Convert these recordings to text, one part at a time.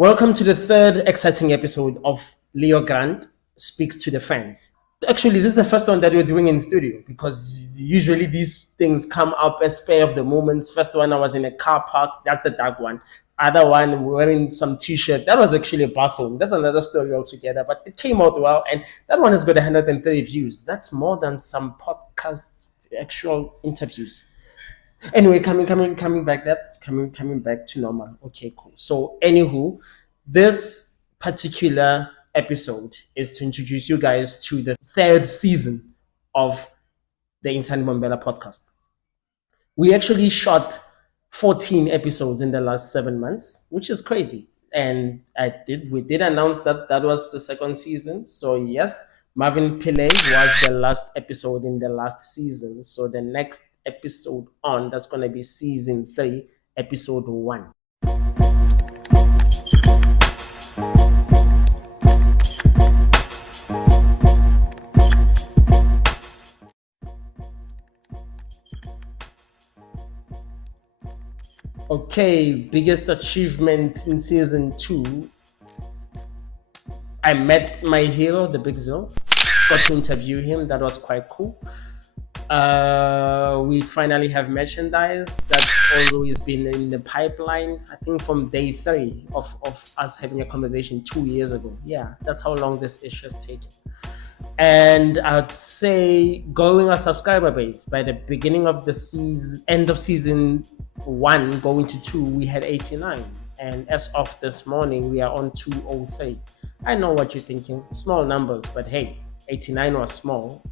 Welcome to the third exciting episode of LeoGrant Speaks to the Fans. Actually, this is the first one that we're doing in studio because usually these things come up as spare of the moments. First one, I was in a car park. That's the dark one. Other one, wearing some t-shirt. That was actually a bathroom. That's another story altogether. But it came out well, and that one has got 130 views. That's more than some podcasts, actual interviews. Anyway, coming back to normal. Okay, cool. So, anywho, this particular episode is to introduce you guys to the third season of the Inside Mambela podcast. We actually shot 14 episodes in the last 7 months, which is crazy. And we did announce that was the second season. So yes, Marvin Pillay was the last episode in the last season. So the next episode on, that's going to be season 3, episode 1. Okay, biggest achievement in season 2. I met my hero, the Big Zo. Got to interview him. That was quite cool. We finally have merchandise. That's always been in the pipeline. I think from day 3 of us having a conversation 2 years ago. Yeah, that's how long this issue has taken. And I'd say growing our subscriber base. By the beginning of the season, end of season 1, going to 2, we had 89. And as of this morning, we are on 203. I know what you're thinking. Small numbers, but hey, 89 was small.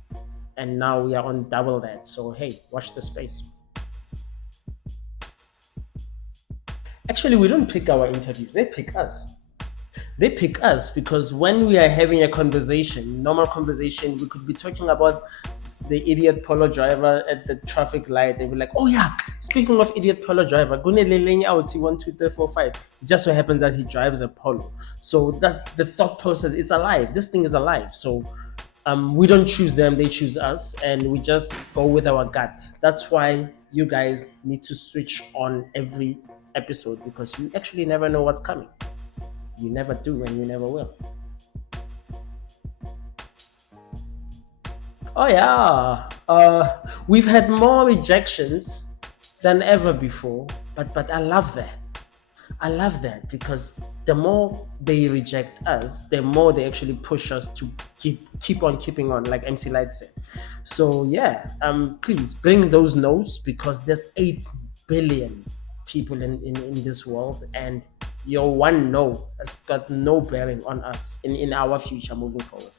And now we are on double that. So hey, watch the space. Actually, we don't pick our interviews. They pick us. They pick us because when we are having a conversation, normal conversation, we could be talking about the idiot polo driver at the traffic light. They'll be like, oh yeah, speaking of idiot polo driver, Guneleleng out 1, 2, 3, 4, 5. It just so happens that he drives a polo. So that the thought process, it's alive. This thing is alive. So we don't choose them, they choose us, and we just go with our gut. That's why you guys need to switch on every episode because you actually never know what's coming. You never do and you never will. Oh yeah, we've had more rejections than ever before, but I love that. I love that because the more they reject us, the more they actually push us to keep on keeping on, like MC Light said. So yeah, please bring those notes because there's 8 billion people in this world, and your one no has got no bearing on us in our future moving forward.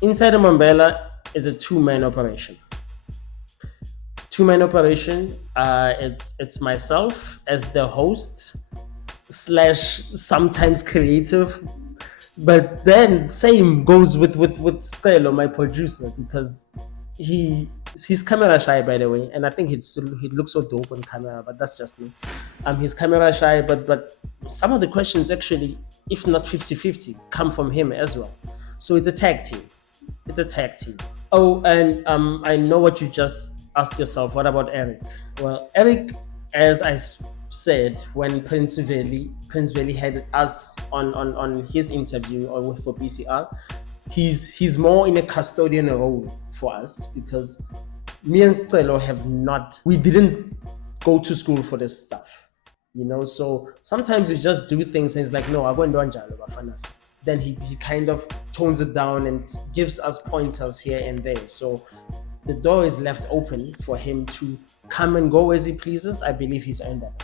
Inside Mambela is a 2-man operation. 2-man operation. It's myself as the host / sometimes creative, but then same goes with Stelo, my producer, because he's camera shy, by the way, and I think he looks so dope on camera, but that's just me. He's camera shy, but some of the questions actually, if not 50-50, come from him as well. So it's a tag team. Oh, and I know what you just asked yourself. What about Eric? Well, Eric, as I said, when Prince Valley had us on his interview or for BCR, he's more in a custodian role for us because me and Stelo we didn't go to school for this stuff, so sometimes we just do things and it's like, no, I'm going to do Anjalo Bafanas. Then he kind of tones it down and gives us pointers here and there. So the door is left open for him to come and go as he pleases. I believe he's earned that.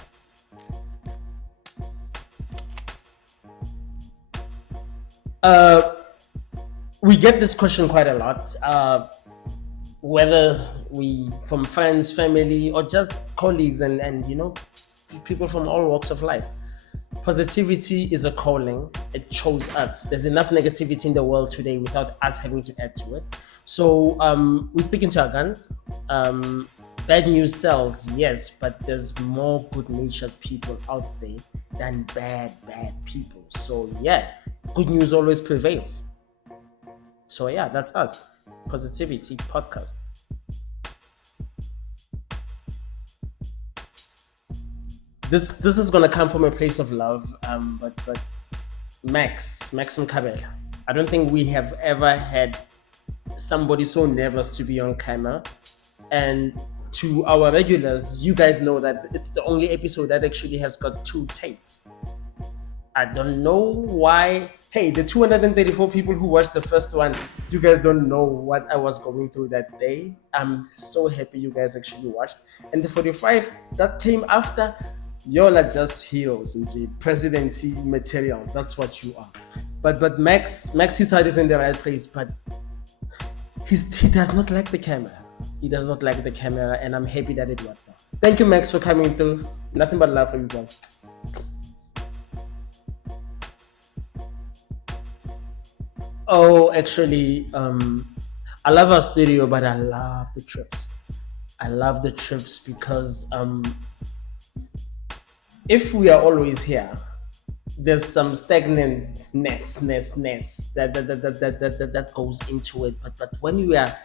We get this question quite a lot, whether we from friends, family, or just colleagues and people from all walks of life. Positivity is a calling. It chose us. There's enough negativity in the world today without us having to add to it. So we're sticking to our guns. Bad news sells, yes, but there's more good-natured people out there than bad people. So yeah, good news always prevails. So yeah, that's us. Positivity Podcast. This is gonna come from a place of love. But Maxim Kabela. I don't think we have ever had somebody so nervous to be on camera. And to our regulars, you guys know that it's the only episode that actually has got two takes. I don't know why. Hey, the 234 people who watched the first one, you guys don't know what I was going through that day. I'm so happy you guys actually watched. And the 45 that came after, y'all are just heroes, indeed. Presidency material. That's what you are. But Max, his heart is in the right place, but he does not like the camera. He does not like the camera, and I'm happy that it worked out. Thank you, Max, for coming through. Nothing but love for you guys. Oh, actually, I love our studio, but I love the trips. I love the trips because if we are always here, there's some stagnantness that goes into it. But when we are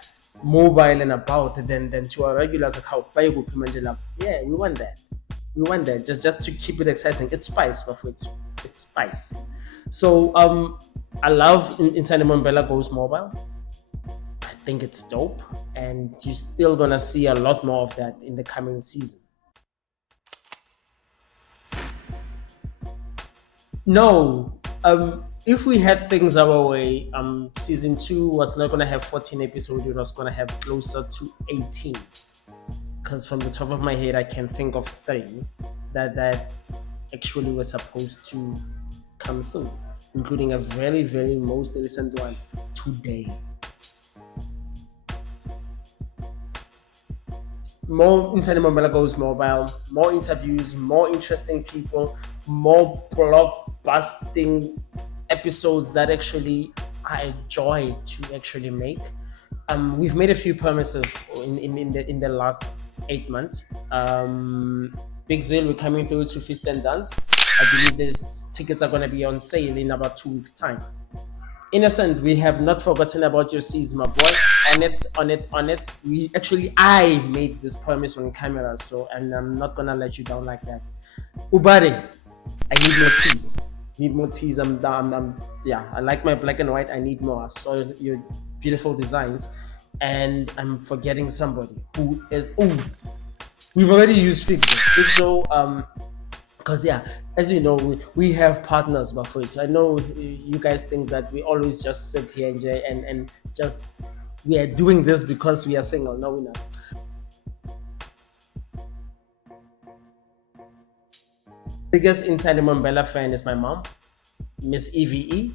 mobile and about, then to our regulars, like how yeah, we want that. We want that just to keep it exciting. It's spice, but it's spice. So I love Inside the Umbrella Goes Mobile. I think it's dope, and you're still gonna see a lot more of that in the coming season. No, if we had things our way, season two was not gonna have 14 episodes. It was gonna have closer to 18. Because from the top of my head, I can think of three that actually were supposed to come through, including a very most recent one today. More Inside the Mobile Goes Mobile, more interviews, more interesting people, more blockbusting episodes that actually I enjoy to actually make. We've made a few promises in the last 8 months. Big Zil, we're coming through to Feast and Dance. I believe these tickets are going to be on sale in about 2 weeks' time. Innocent, we have not forgotten about your C's, my boy. On it. I made this promise on camera, so and I'm not gonna let you down like that. Ubari, I need more teas. Need more teas. Yeah, I like my black and white. I need more. I saw your beautiful designs, and I'm forgetting somebody who is. Oh, we've already used Figzo. Because yeah, as you know, we have partners for it. So I know you guys think that we always just sit here and just we are doing this because we are single. No, we're not. Biggest Inside the Umbrella fan is my mom, Miss EVE.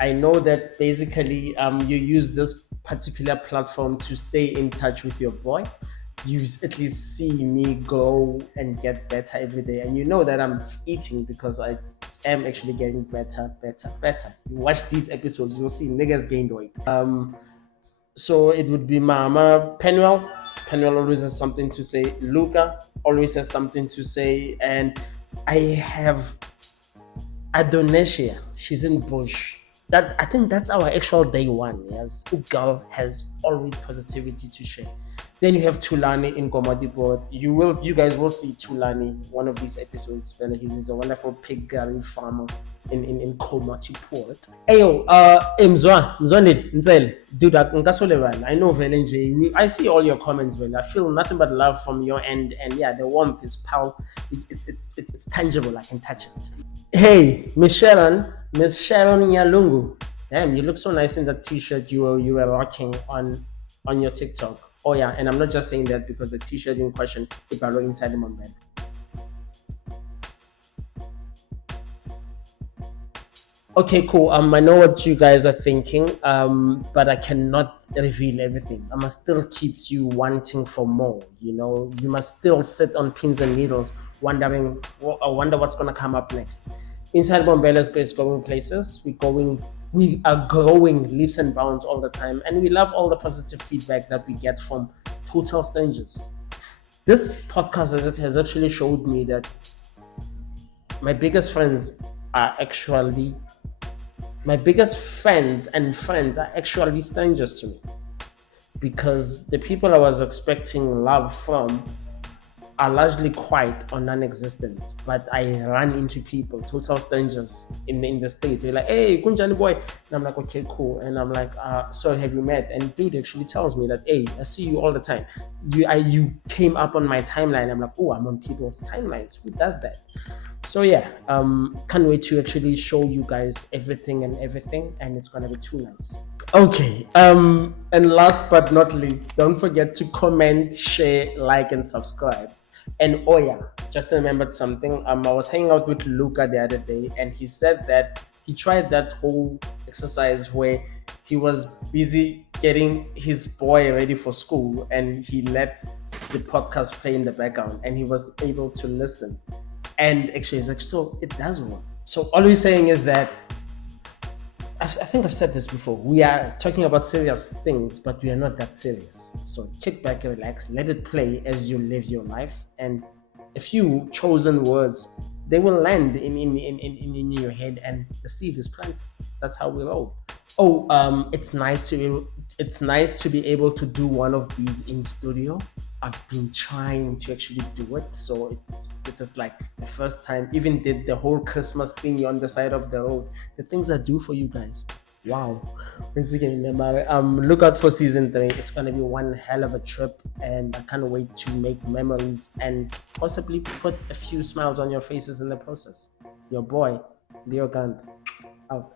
I know that basically you use this particular platform to stay in touch with your boy. You at least see me grow and get better every day. And you know that I'm eating because I am actually getting better. You watch these episodes, you'll see niggas gained weight. So it would be Mama Penuel. Penuel always has something to say. Luca always has something to say. And I have Adonesia. She's in Bush. That I think that's our actual day one. Yes, Ugal has always positivity to share. Then you have Tulani in Komati Port. You guys will see Tulani one of these episodes. When he's a wonderful pig girl farmer in Komati Port. Ayo, Mzwandile, Nzele, dude, I know Velenje. I see all your comments, Vel. I feel nothing but love from your end, and yeah, the warmth is pal. It's tangible. I can touch it. Hey, Miss Sharon Nyalungu. Damn, you look so nice in that T-shirt you were rocking on your TikTok. Oh yeah, and I'm not just saying that because the T-shirt in question is Baro inside the bed. Okay, cool. I know what you guys are thinking, but I cannot reveal everything. I must still keep you wanting for more. You know, you must still sit on pins and needles, wondering, I wonder what's gonna come up next. Inside Bombella's is going places. We are growing leaps and bounds all the time, and we love all the positive feedback that we get from total strangers. This podcast has actually showed me that my biggest friends are actually my biggest friends are actually strangers to me, because the people I was expecting love from are largely quiet or non-existent, but I run into people, total strangers in the state. They're like, "Hey, Kunjani boy," and I'm like, "Okay, cool." And I'm like, "So have you met?" And dude actually tells me that, "Hey, I see you all the time. You came up on my timeline." I'm like, "Oh, I'm on people's timelines. Who does that?" So yeah, can't wait to actually show you guys everything, and it's gonna be too nice. Okay. And last but not least, don't forget to comment, share, like, and subscribe. And oh yeah, just remembered something. I was hanging out with Luca the other day, and he said that he tried that whole exercise where he was busy getting his boy ready for school, and he let the podcast play in the background, and he was able to listen. And actually, it's like, so it does work. So all we're saying is that I think I've said this before. We are talking about serious things, but we are not that serious. So kick back and relax, let it play as you live your life. And a few chosen words, they will land in your head, and the seed is planted. That's how we roll. Oh, it's nice to be able to do one of these in studio. I've been trying to actually do it, so it's just like the first time. Even did the whole Christmas thing on the side of the road. The things I do for you guys. Wow. Once again, look out for season 3. It's gonna be one hell of a trip, and I can't wait to make memories and possibly put a few smiles on your faces in the process. Your boy, LeoGrant, out.